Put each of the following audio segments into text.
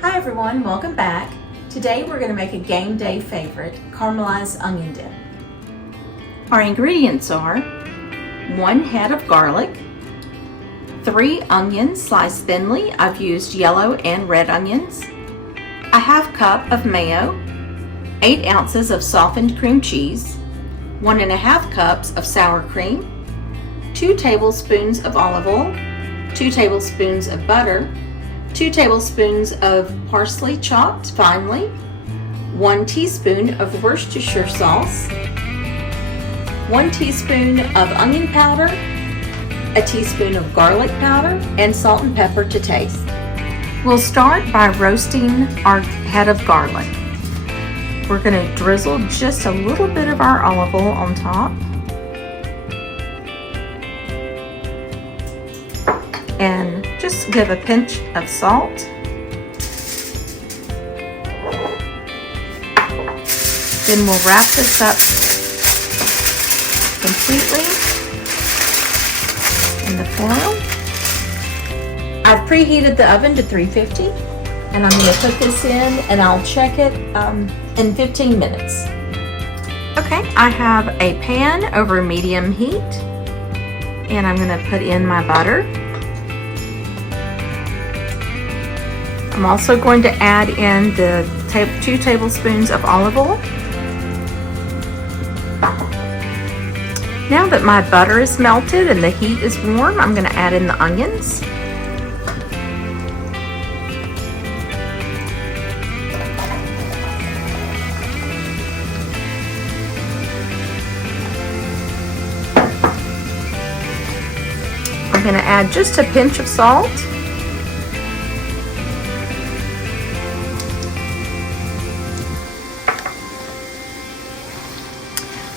Hi everyone, welcome back. Today we're going to make a game day favorite, caramelized onion dip. Our ingredients are 1 head of garlic, 3 onions sliced thinly. I've used yellow and red onions, a ½ cup of mayo, 8 ounces of softened cream cheese, 1½ cups of sour cream, 2 tablespoons of olive oil, 2 tablespoons of butter, 2 tablespoons of parsley chopped finely, 1 teaspoon of Worcestershire sauce, 1 teaspoon of onion powder, a teaspoon of garlic powder, and salt and pepper to taste. We'll start by roasting our head of garlic. We're going to drizzle just a little bit of our olive oil on top. And just give a pinch of salt. Then we'll wrap this up completely in the foil. I've preheated the oven to 350 and I'm going to put this in and I'll check it in 15 minutes. Okay, I have a pan over medium heat and I'm going to put in my butter. I'm also going to add in the 2 tablespoons of olive oil. Now that my butter is melted and the heat is warm, I'm going to add in the onions. I'm going to add just a pinch of salt.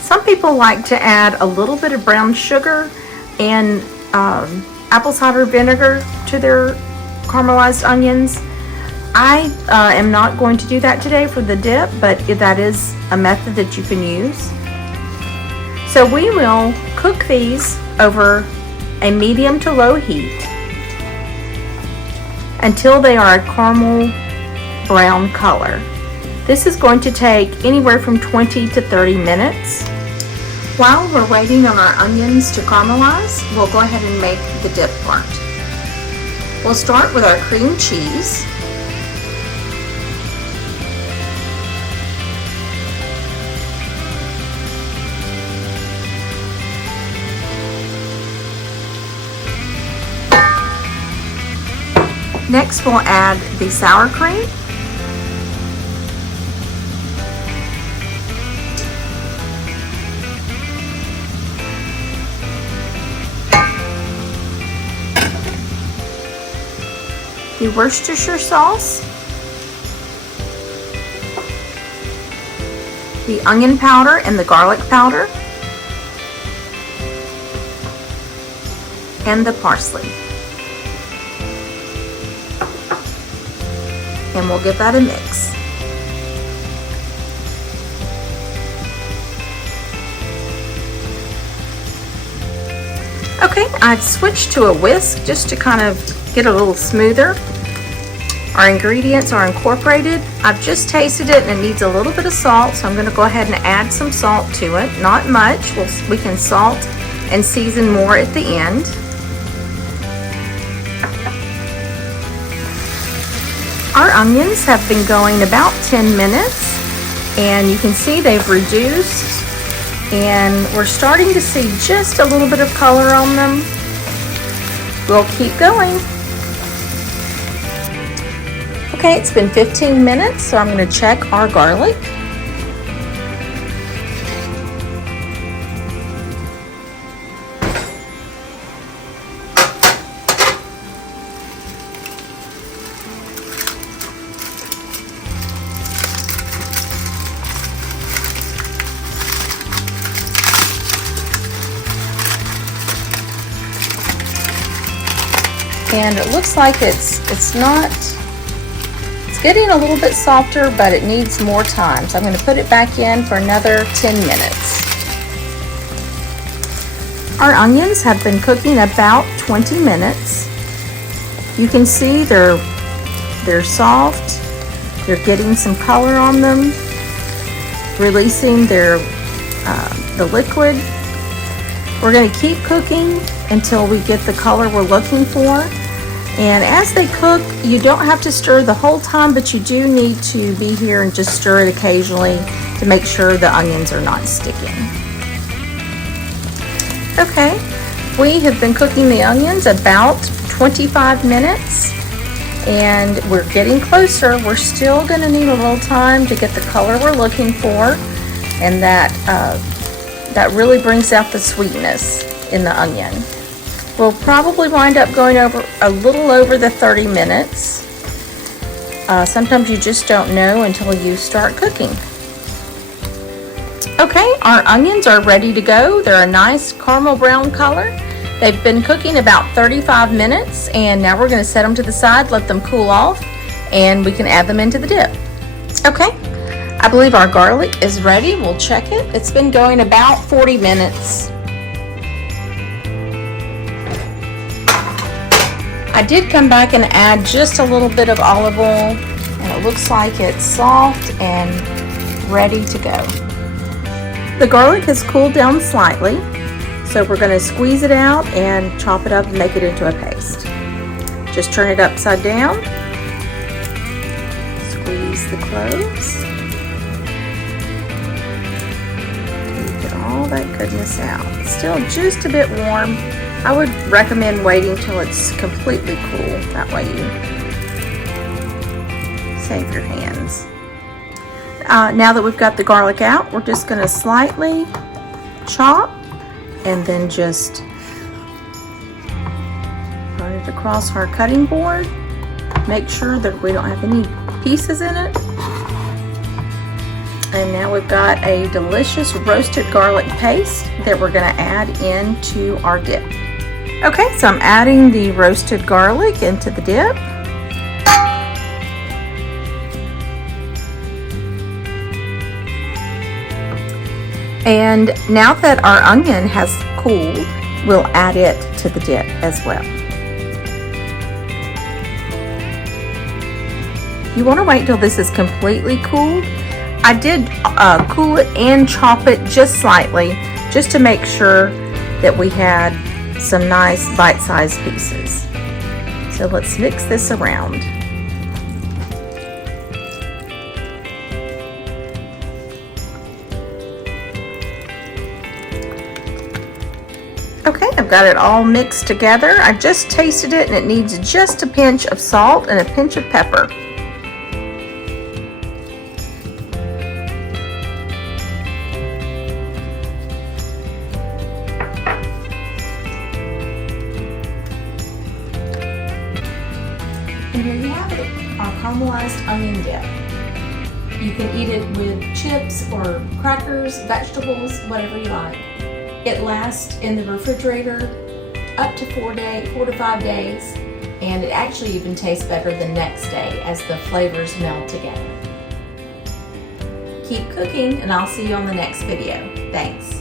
Some people like to add a little bit of brown sugar and apple cider vinegar to their caramelized onions. I am not going to do that today for the dip, but that is a method that you can use. So we will cook these over a medium to low heat until they are a caramel brown color. This is going to take anywhere from 20 to 30 minutes. While we're waiting on our onions to caramelize, we'll go ahead and make the dip part. We'll start with our cream cheese. Next, we'll add the sour cream. The Worcestershire sauce, the onion powder and the garlic powder, and the parsley. And we'll give that a mix. Okay, I've switched to a whisk just to kind of get a little smoother. Our ingredients are incorporated. I've just tasted it and it needs a little bit of salt, so I'm going to go ahead and add some salt to it. Not much. We can salt and season more at the end. Our onions have been going about 10 minutes and you can see they've reduced and we're starting to see just a little bit of color on them. We'll keep going. Okay, it's been 15 minutes, so I'm going to check our garlic. And it looks like it's getting a little bit softer, but it needs more time. So I'm going to put it back in for another 10 minutes. Our onions have been cooking about 20 minutes. You can see they're They're soft. They're getting some color on them, releasing the liquid. We're going to keep cooking until we get the color we're looking for. And as they cook, you don't have to stir the whole time, but you do need to be here and just stir it occasionally to make sure the onions are not sticking. Okay, we have been cooking the onions about 25 minutes, and we're getting closer. We're still going to need a little time to get the color we're looking for, and that really brings out the sweetness in the onion. We'll probably wind up going over a little over the 30 minutes. Sometimes you just don't know until you start cooking. Okay, our onions are ready to go. They're a nice caramel brown color. They've been cooking about 35 minutes, and now we're going to set them to the side, let them cool off, and we can add them into the dip. Okay, I believe our garlic is ready. We'll check it. It's been going about 40 minutes. I did come back and add just a little bit of olive oil, and it looks like it's soft and ready to go. The garlic has cooled down slightly, so we're going to squeeze it out and chop it up and make it into a paste. Just turn it upside down, squeeze the cloves, get all that goodness out. It's still just a bit warm. I would recommend waiting till it's completely cool. That way you save your hands. Now that we've got the garlic out, we're just going to slightly chop and then just run it across our cutting board. Make sure that we don't have any pieces in it. And now we've got a delicious roasted garlic paste that we're going to add into our dip. Okay, so I'm adding the roasted garlic into the dip. And now that our onion has cooled, we'll add it to the dip as well. You want to wait till this is completely cooled. I did cool it and chop it just slightly, just to make sure that we had some nice bite-sized pieces. So let's mix this around. Okay, I've got it all mixed together. I just tasted it and it needs just a pinch of salt and a pinch of pepper. And here you have it, our caramelized onion dip. You can eat it with chips or crackers, vegetables, whatever you like. It lasts in the refrigerator up to 4 to 5 days, and it actually even tastes better the next day as the flavors meld together. Keep cooking, and I'll see you on the next video. Thanks.